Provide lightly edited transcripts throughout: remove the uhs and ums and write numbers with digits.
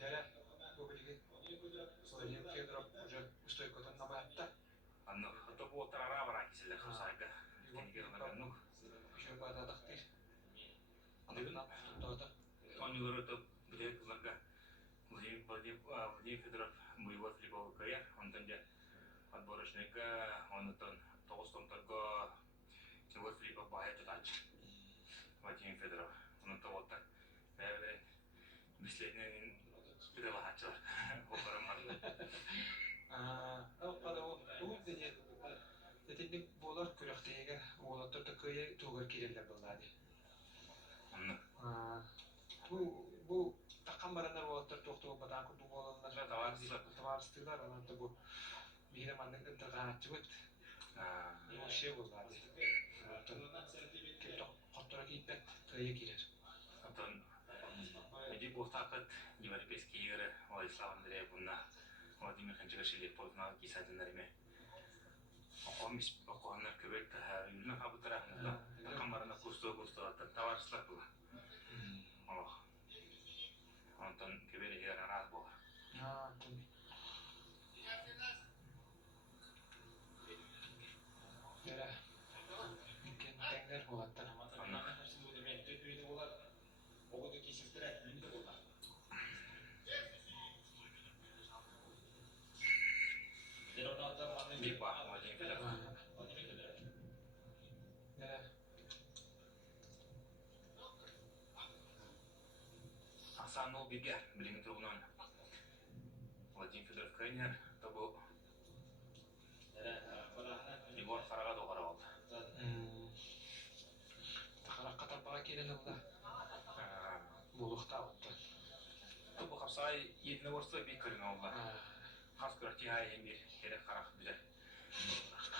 Дәрә бүгілгі Владимир Федоров уже стойкотан набаятта. Анны хатып отырара бара киселер хусайга. Тенге гынанук. Еще бададықты. Анықтан тұттады. Онылырытып бүдек кызларга Владимир Федоров боевой флиповый каяр. Онтан же отборочника онытын 9 томторго боевой флипов бая тутач. Владимир Федоров. Онытын оттан. Бәрі бислетнен спидала хатчылар. Опарам барды. Қада ол дене детенник болар күрәқтеге олаттыр да көйе туғыр керелер болады. Бұл таққан барандар олаттыр тоқтығы бадан күрді болалар. Таварыстылар, анатты бұл бейрі маңның ұнтырға атчы өт. Ол ше болады. Кепті қоттыра кейтпәт көйе керер. Эти постакат европейские игры Владислав Андреев на Владимир Ханчагашвили познал кисадынарыме. Окомис оконнар көбек юлна хабытара камарына кусто товарищlar была. Ох. Антон көбеле игры раз был. Дәрә мекен тәңдер болаттыр. Могут кисестерять не было. Либо Владимир Федоров. Асанул биге билими тургунан Владимир Федоров кайнер табу Егор Фарага догара алды. Тахаракка тарпага келеле була. Булукта отты. Табу капсай едине борса бик кырын алды. Хас көрәкти айын бир керек карак билер.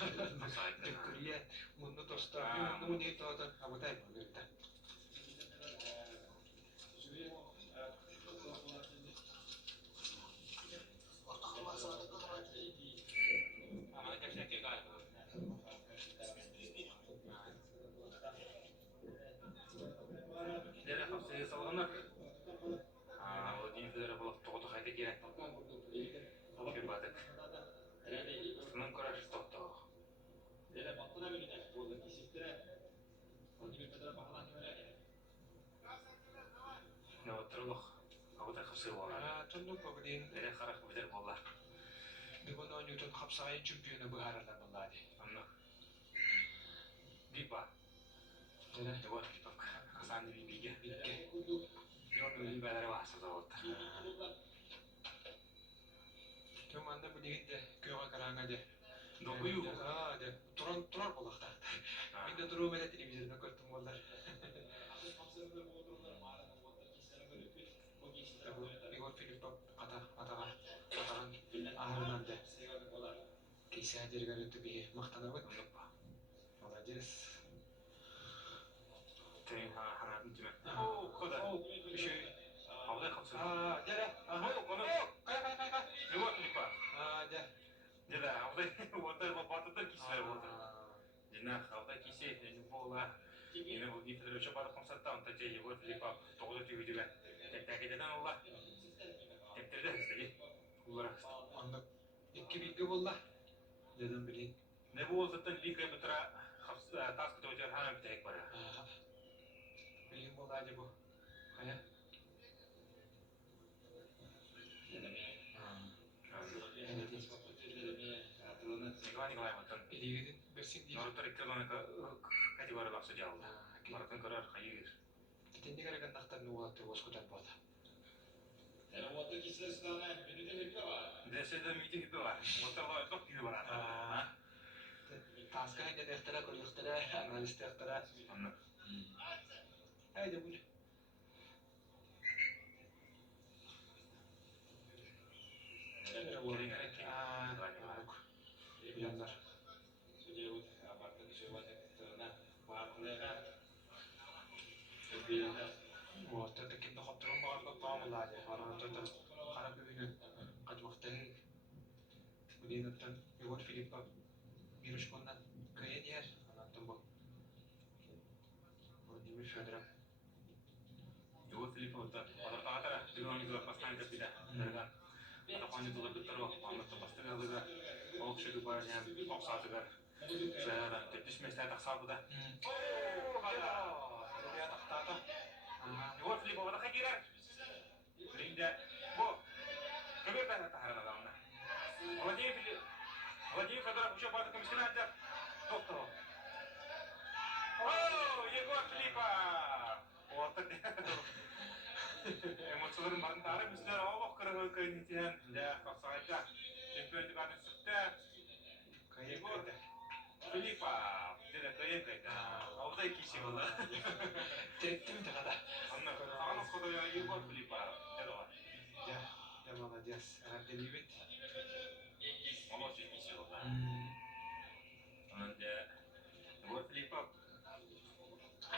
Көрие мунду тоста. Ну не тота абутай булды. Дәрә хапсыгы салганнар. Владимир Федоров булып тоғыты қайта келен. Көп бадык. Сынан көрәш тоқты. Дәрә бақына бөліне болды кесеттірі. Владимир Федоров бағаланы бөліне. Тұрылық. Абытай хапсыгы болған. Тұндық бүгін. Дәрә қарақ бідер болды. Бүгін ойнутын қапсағайын чемпионы бұғарылар болады. Анны. Бипа. Дәрә. Егор Филиппов. Асанды бибиге. Йону бибалары басы зауытты. Төманда бұл дегенде көйға қараңа де. Добыю. Тұрар болақта. Мен де тұру мәлі телевизорына көрттім болдар. Егор Филиппов атаған ағырынан да кейсе әдергер өтті бейі мақтана өт. Молодец. Тәйін ханатын түмен. Оу, көді. Үші. Абытай қапсыр. Дәрі. Қай. Егор Филиппов. Дәрі. Абытай батыда кейселер болды. Жинақ, Абытай кейсе, бола. Мені Владимир Федоровича барды қомсатта, онта те Егор Филиппов 9 түйгідігі. Тәкедеден олла. Тептерді істеге. Олар. Андық. Екі бейгі болла. Дедім білейін. Не болдықтан бейгі бұтыра тас күті өтер хана бітәйік бара. Білейін болла әді бұл. Қая? Николай Николаевна. Елегеден берсен дейін. Нұрыттар ектерден категория лапсы жалды. Маратын көрер қайығыр. Тетенде кереген нақтарны олатты оскудан болды. Работа кисler sıralar, beni de hep var. Деседі митинг хипі бар. Отарға өтіп күйі бар. Таска хәйден әқтіра, көріқтіра, аналисті әқтіра. Әйді бұл. Bilenler. Söylüyor, abartı bir şey var tekrar. Bağırtılara. Orta tekimde kopturum bağırlık bağımlılar. Aranında karab övünün kaçmaktan Bulinattan Егор Филиппов Мирушконнан köye diğer anlattım bu. Vladimir Fedorov. Егор Филиппов, Патартагатара, Дюган Гизлапастан Kapanca bir de. Kapanca dolu bir tarafı anlattı bastı galıga. O kişi var yani oksadıgar. Şöyle tepkiş mesleğe taksabı da. Hada. Buraya taktata. Yol flip over da girer. Şimdi bu köpek ben taharan adamına. Владимир Федоров еще по такому сценарию. Доктор. О, Егор Филиппов! Вот это. Эмоцияларын барынтары біздер ауық қырығы көйнетен. Қақсағайда. Чемпиондық атын сүтті. Егор Филиппов. Деді көйекайда. Аузай кеші болды. Тетті ме тағада? Анық қодая Егор Филиппов. Деді ғой. Ya молодец. Рабден бейбет. Молодец кеші болды. Онында Егор Филиппов.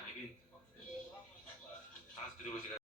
Легин. Таныстыру өзігі